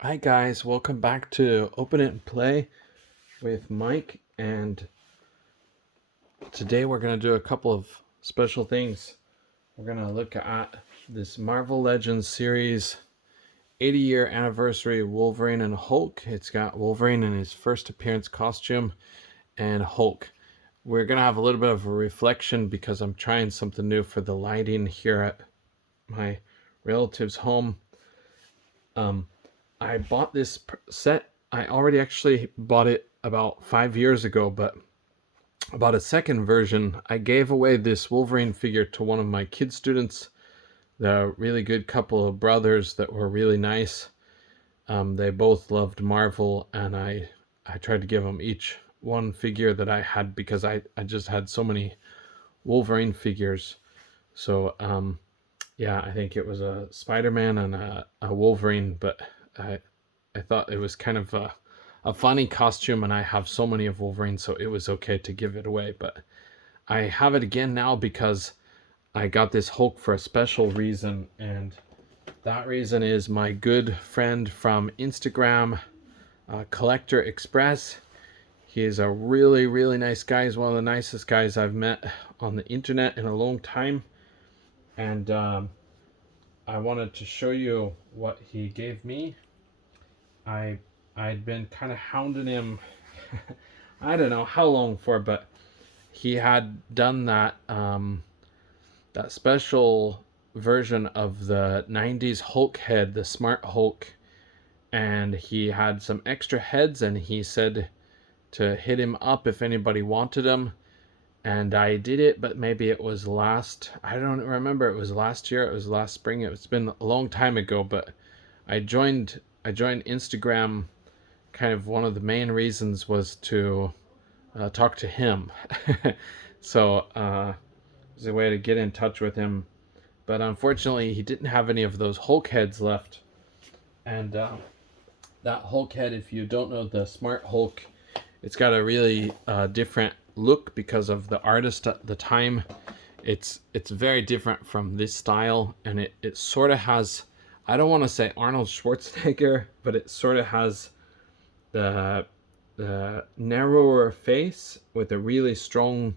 Hi guys, welcome back to Open It and Play with Mike, and today we're going to do a couple of special things. We're going to look at this Marvel Legends series 80-year anniversary Wolverine and Hulk. It's got Wolverine in his first appearance costume and Hulk. We're going to have a little bit of a reflection because I'm trying something new for the lighting here at my relative's home. I bought this set. I already actually bought it about 5 years ago, but about a second version, I gave away this Wolverine figure to one of my kid students. They're a really good couple of brothers that were really nice. They both loved Marvel, and I tried to give them each one figure that I had because I just had so many Wolverine figures. So yeah, I think it was a Spider-Man and a Wolverine, but I thought it was kind of a funny costume, and I have so many of Wolverine, so it was okay to give it away. But I have it again now because I got this Hulk for a special reason, and that reason is my good friend from Instagram, Collector Express. He is a really, really nice guy. He's one of the nicest guys I've met on the internet in a long time. And I wanted to show you what he gave me. I I'd been kind of hounding him. I don't know how long for, but he had done that special version of the 90s Hulk head, the Smart Hulk, and he had some extra heads, and he said to hit him up if anybody wanted them. And I did it, but maybe it was I don't remember, it was last year, it was last spring, it's been a long time ago, but I joined Instagram. Kind of one of the main reasons was to talk to him. So it was a way to get in touch with him. But unfortunately, he didn't have any of those Hulk heads left. And that Hulk head, if you don't know the Smart Hulk, it's got a really different look because of the artist at the time. It's very different from this style, and it sort of has, I don't want to say Arnold Schwarzenegger, but it sort of has the narrower face with a really strong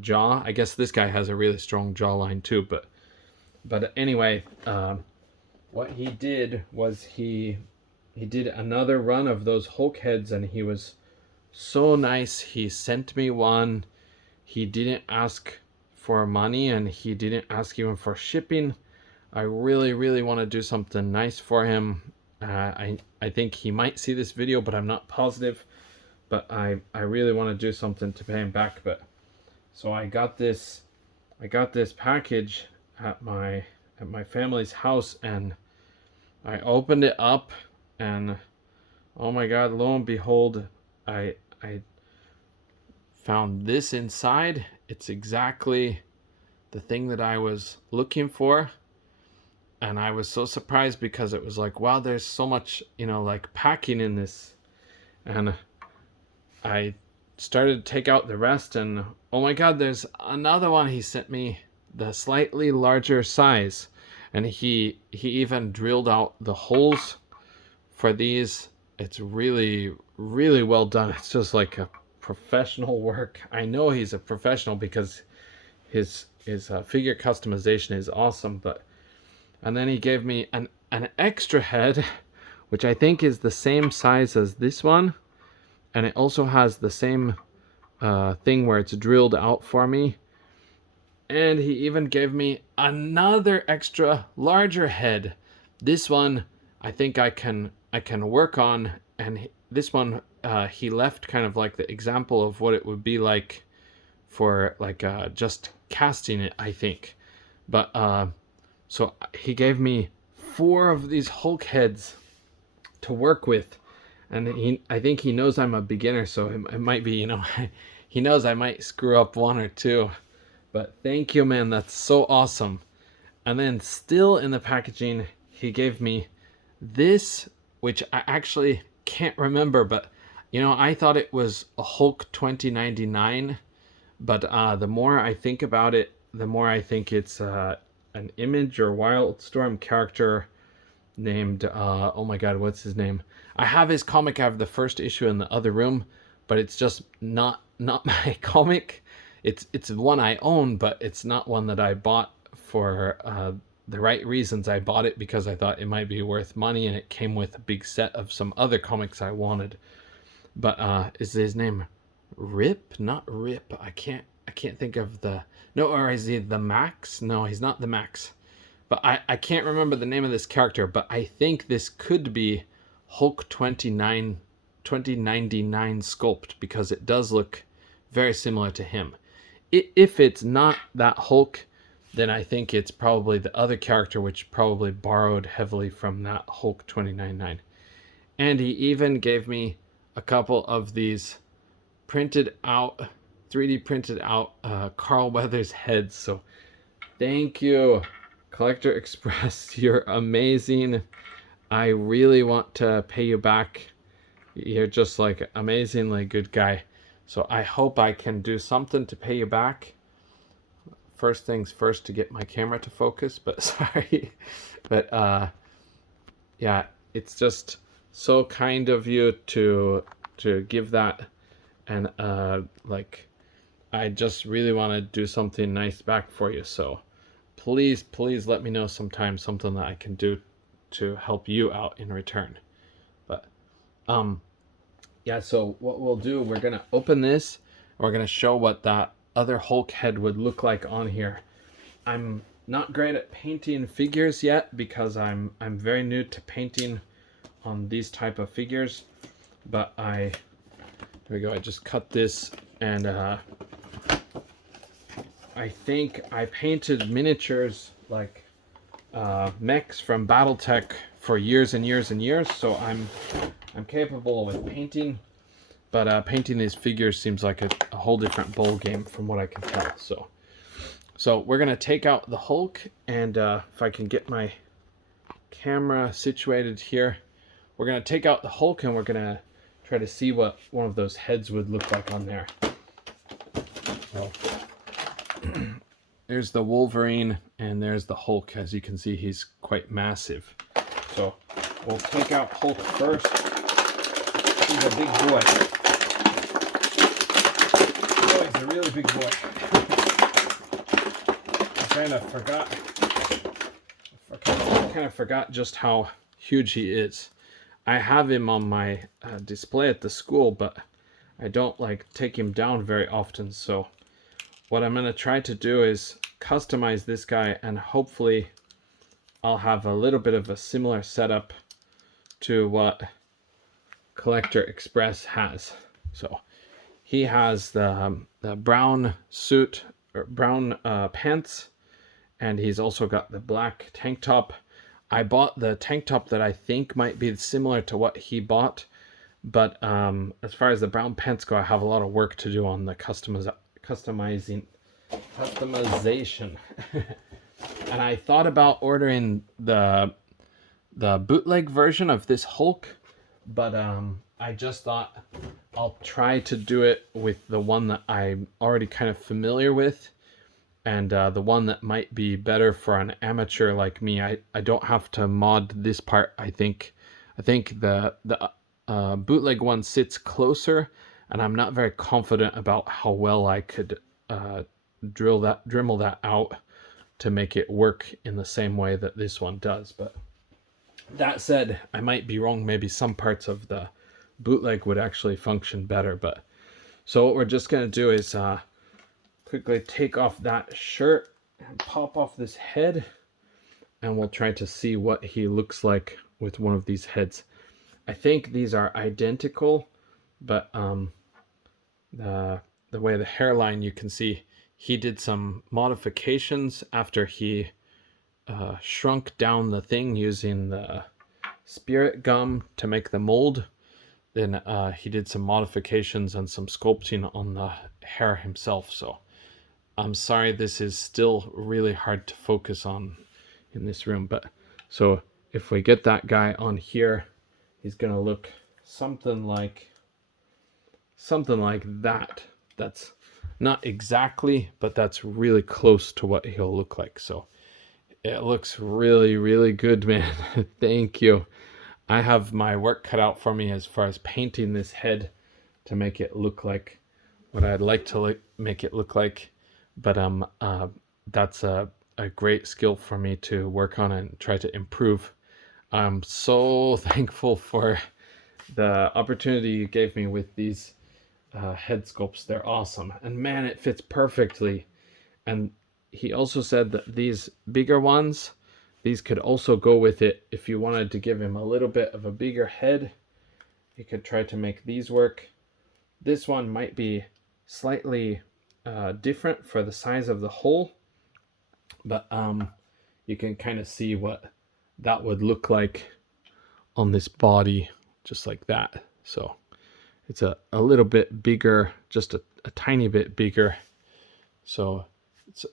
jaw. I guess this guy has a really strong jawline too. But anyway, what he did was he did another run of those Hulk heads, and he was so nice. He sent me one. He didn't ask for money, and he didn't ask even for shipping. I really, really want to do something nice for him. I think he might see this video, but I'm not positive. But I really want to do something to pay him back. But so I got this package at my family's house, and I opened it up, and oh my God, lo and behold, I found this inside. It's exactly the thing that I was looking for. And I was so surprised because it was like, wow, there's so much, like packing in this. And I started to take out the rest, and oh my God, there's another one he sent me, the slightly larger size. And he even drilled out the holes for these. It's really, really well done. It's just like a professional work. I know he's a professional because his figure customization is awesome. But and then he gave me an extra head, which I think is the same size as this one, and it also has the same thing where it's drilled out for me. And he even gave me another extra larger head. This one I think I can work on, and this one he left kind of like the example of what it would be like for like just casting it, I think. But so he gave me 4 of these Hulk heads to work with, and I think he knows I'm a beginner, so it might be, he knows I might screw up one or two. But thank you, man, that's so awesome. And then still in the packaging, he gave me this, which I actually can't remember, but I thought it was a Hulk 2099, but the more I think about it, the more I think it's an Image or Wildstorm character named oh my god, what's his name? I have his comic. I have the first issue in the other room, but it's just not my comic. It's one I own, but it's not one that I bought for the right reasons. I bought it because I thought it might be worth money, and it came with a big set of some other comics I wanted. But is his name Rip? Not Rip. I can't think of the no, or is he the Max? No, he's not the Max. But I can't remember the name of this character, but I think this could be Hulk 2099 sculpt because it does look very similar to him. If it's not that Hulk, then I think it's probably the other character, which probably borrowed heavily from that Hulk 2099. And he even gave me a couple of these printed out, 3D printed out Carl Weathers heads. So thank you, Collector Express. You're amazing. I really want to pay you back. You're just like amazingly good guy. So I hope I can do something to pay you back. First things first, to get my camera to focus, but sorry. But yeah, it's just so kind of you to give that. And like, I just really want to do something nice back for you. So please let me know sometime something that I can do to help you out in return. But yeah, so what we'll do, we're gonna open this, and we're gonna show what that other Hulk head would look like on here. I'm not great at painting figures yet because I'm very new to painting on these type of figures, but here we go. I just cut this, and I think I painted miniatures like mechs from BattleTech for years and years and years, so I'm capable with painting, but painting these figures seems like a whole different ball game from what I can tell. So we're gonna take out the Hulk, and if I can get my camera situated here, we're gonna take out the Hulk, and we're gonna try to see what one of those heads would look like on there. Well, there's the Wolverine, and there's the Hulk. As you can see, he's quite massive. So we'll take out Hulk first. He's a big boy. Oh, he's a really big boy. I kind of forgot just how huge he is. I have him on my display at the school, but I don't like take him down very often. So what I'm going to try to do is customize this guy, and hopefully I'll have a little bit of a similar setup to what Collector Express has. So he has the brown suit, or brown pants, and he's also got the black tank top. I bought the tank top that I think might be similar to what he bought, but as far as the brown pants go, I have a lot of work to do on the customization. And I thought about ordering the bootleg version of this Hulk, but I just thought I'll try to do it with the one that I'm already kind of familiar with, and the one that might be better for an amateur like me. I don't have to mod this part. I think the bootleg one sits closer, and I'm not very confident about how well I could dremel that out to make it work in the same way that this one does. But that said, I might be wrong. Maybe some parts of the bootleg would actually function better. But so what we're just gonna do is quickly take off that shirt and pop off this head, and we'll try to see what he looks like with one of these heads. I think these are identical, but the way the hairline, you can see he did some modifications after he shrunk down the thing using the spirit gum to make the mold. Then he did some modifications and some sculpting on the hair himself. So I'm sorry, this is still really hard to focus on in this room. But so if we get that guy on here, he's gonna look something like that. That's not exactly, but that's really close to what he'll look like. So It looks really, really good, man. Thank you. I have my work cut out for me as far as painting this head to make it look like what I'd like to make it look like. But that's a great skill for me to work on and try to improve. I'm so thankful for the opportunity you gave me with these head sculpts. They're awesome. And man, it fits perfectly. And he also said that these bigger ones, these could also go with it. If you wanted to give him a little bit of a bigger head, you could try to make these work. This one might be slightly different for the size of the hole, but you can kind of see what that would look like on this body, just like that. So it's a little bit bigger, just a tiny bit bigger. So it's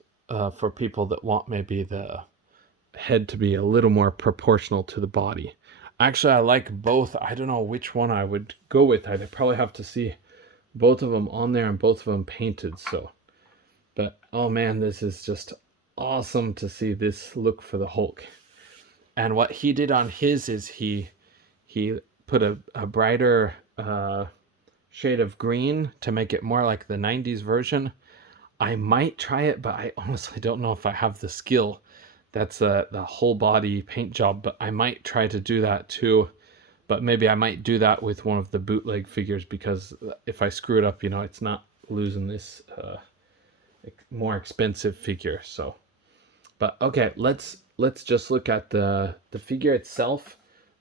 for people that want maybe the head to be a little more proportional to the body. Actually, I like both. I don't know which one I would go with. I'd probably have to see both of them on there and both of them painted. So, but oh man, this is just awesome to see this look for the Hulk. And what he did on his is he put a brighter shade of green to make it more like the 90s version. I might try it, but I honestly don't know if I have the skill. That's the whole body paint job, but I might try to do that too. But maybe I might do that with one of the bootleg figures, because if I screw it up, it's not losing this more expensive figure. So, but okay, let's just look at the figure itself.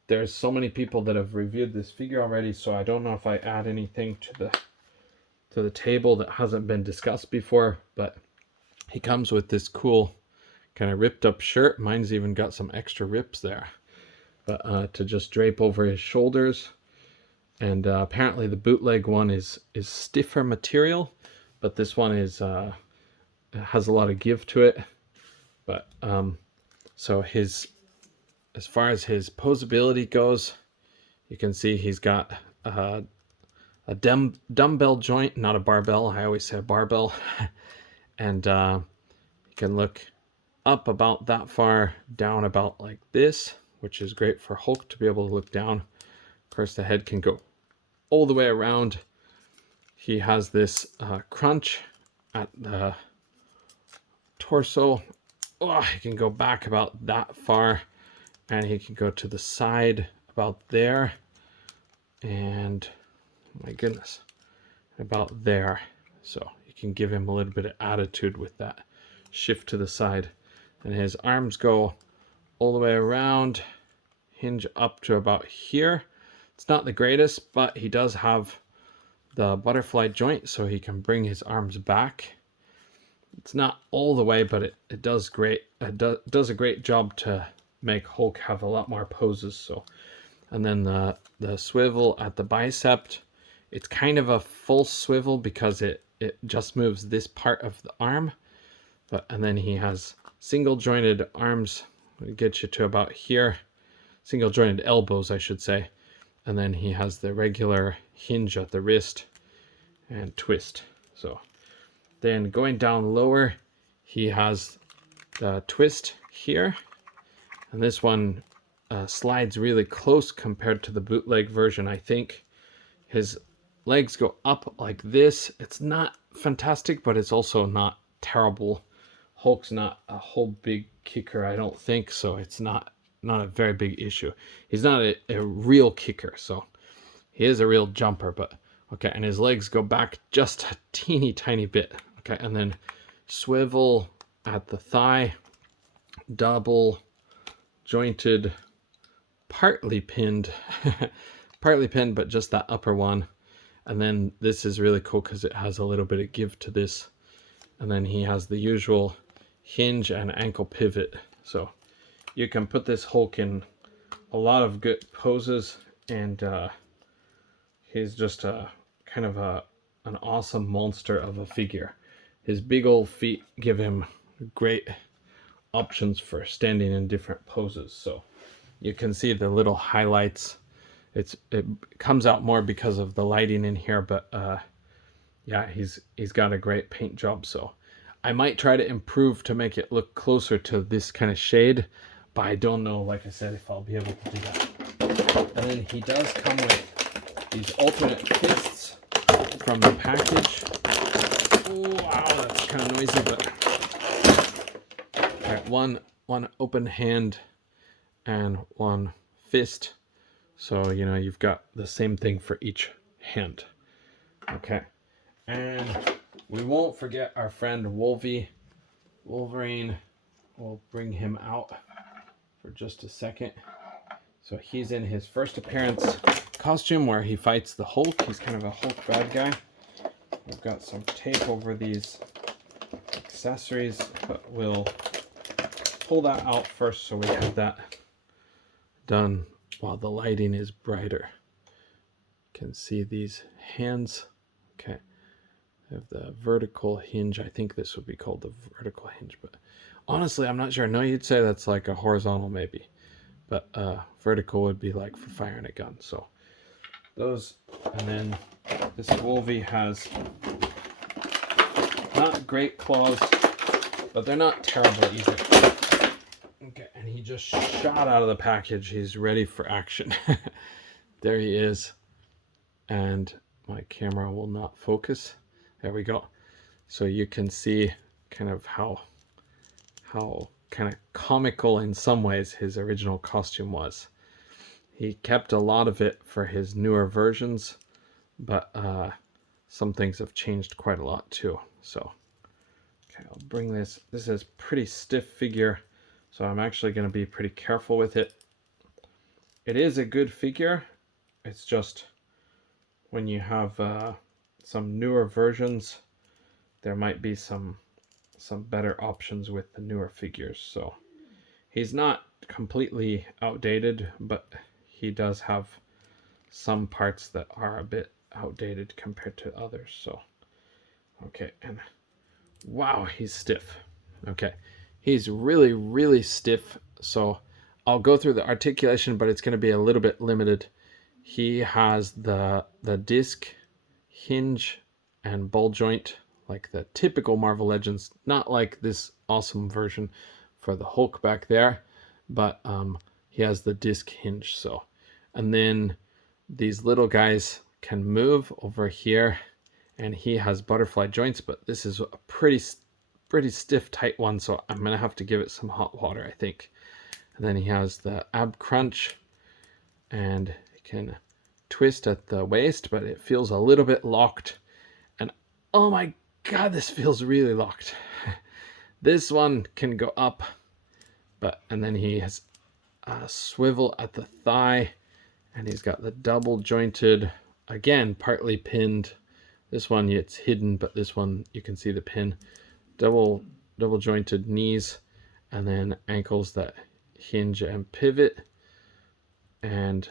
There's so many people that have reviewed this figure already, so I don't know if I add anything to the table that hasn't been discussed before. But he comes with this cool kind of ripped up shirt. Mine's even got some extra rips there, but to just drape over his shoulders. And apparently the bootleg one is stiffer material, but this one is has a lot of give to it. But so as far as his posability goes, you can see he's got a dumbbell joint, not a barbell. I always say barbell. And you can look up about that far, down about like this, which is great for Hulk to be able to look down. Of course, the head can go all the way around. He has this crunch at the torso. Oh, he can go back about that far, and he can go to the side about there, and my goodness, about there. So you can give him a little bit of attitude with that shift to the side. And his arms go all the way around, hinge up to about here. It's not the greatest, but he does have the butterfly joint, so he can bring his arms back. It's not all the way, but it does great. It does a great job to make Hulk have a lot more poses. So, and then the swivel at the bicep, it's kind of a false swivel because it just moves this part of the arm. But and then he has single jointed arms, get you to about here, single jointed elbows, I should say. And then he has the regular hinge at the wrist and twist. So then going down lower, he has the twist here. And this one slides really close compared to the bootleg version, I think. His legs go up like this. It's not fantastic, but it's also not terrible. Hulk's not a whole big kicker, I don't think, so it's not a very big issue. He's not a real kicker, so he is a real jumper, but okay. And his legs go back just a teeny tiny bit. Okay, and then swivel at the thigh, double jointed, partly pinned, but just that upper one. And then this is really cool because it has a little bit of give to this. And then he has the usual hinge and ankle pivot. So you can put this Hulk in a lot of good poses, and he's just a kind of an awesome monster of a figure. His big old feet give him great options for standing in different poses. So you can see the little highlights. It comes out more because of the lighting in here, but yeah, he's got a great paint job. So I might try to improve to make it look closer to this kind of shade, but I don't know, like I said, if I'll be able to do that. And then he does come with these alternate fists from the package. Wow, that's kind of noisy, but all right, one open hand and one fist. So, you know, you've got the same thing for each hand. Okay. And we won't forget our friend Wolverine. We'll bring him out for just a second. So he's in his first appearance costume where he fights the Hulk. He's kind of a Hulk bad guy. We've got some tape over these accessories, but we'll pull that out first so we have that done while the lighting is brighter. You can see these hands. Okay. I have the vertical hinge. I think this would be called the vertical hinge, but honestly, I'm not sure. No, you'd say that's like a horizontal maybe, but vertical would be like for firing a gun. So those, and then this Wolvie has not great claws, but they're not terrible either. Okay, and he just shot out of the package. He's ready for action. There he is. And my camera will not focus. There we go. So you can see kind of how kind of comical in some ways his original costume was. He kept a lot of it for his newer versions, but some things have changed quite a lot too. So, okay, I'll bring this. This is pretty stiff figure, so I'm actually going to be pretty careful with it. It is a good figure. It's just when you have some newer versions, there might be some better options with the newer figures. So he's not completely outdated, but he does have some parts that are a bit outdated compared to others. So okay, and wow, he's stiff. Okay, he's really stiff. So I'll go through the articulation, but it's going to be a little bit limited. He has the disc, hinge, and ball joint like the typical Marvel Legends, not like this awesome version for the Hulk back there, but he has the disc hinge. So, and then these little guys can move over here, and he has butterfly joints, but this is a pretty stiff, tight one, so I'm gonna have to give it some hot water, I think. And then he has the ab crunch, and he can twist at the waist, but it feels a little bit locked. And oh my god, this feels really locked. This one can go up, and then he has a swivel at the thigh, and he's got the double jointed, again partly pinned. This one it's hidden, but this one you can see the pin. Double jointed knees, and then ankles that hinge and pivot. And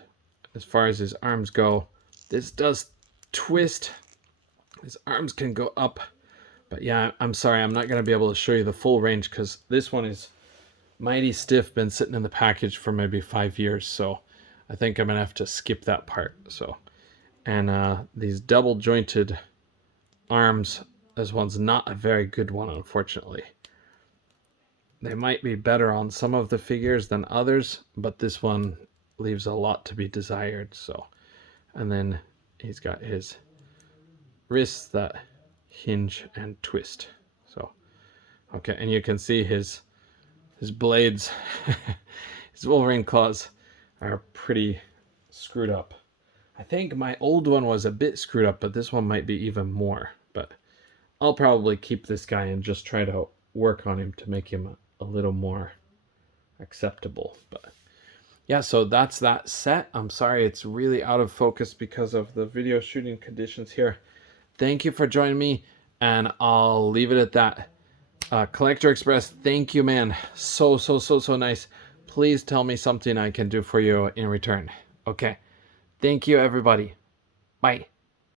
as far as his arms go, this does twist. His arms can go up, but yeah, I'm sorry, I'm not going to be able to show you the full range because this one is mighty stiff, been sitting in the package for maybe 5 years, so I think I'm going to have to skip that part. So, and these double jointed arms, this one's not a very good one, unfortunately. They might be better on some of the figures than others, but this one leaves a lot to be desired. So, and then he's got his wrists that hinge and twist. So okay, and you can see his blades, his Wolverine claws are pretty screwed up. I think my old one was a bit screwed up, but this one might be even more. But I'll probably keep this guy and just try to work on him to make him a little more acceptable. But yeah, so that's that set. I'm sorry it's really out of focus because of the video shooting conditions here. Thank you for joining me, and I'll leave it at that. Collector Express, thank you, man. So nice. Please tell me something I can do for you in return. Okay. Thank you, everybody. Bye.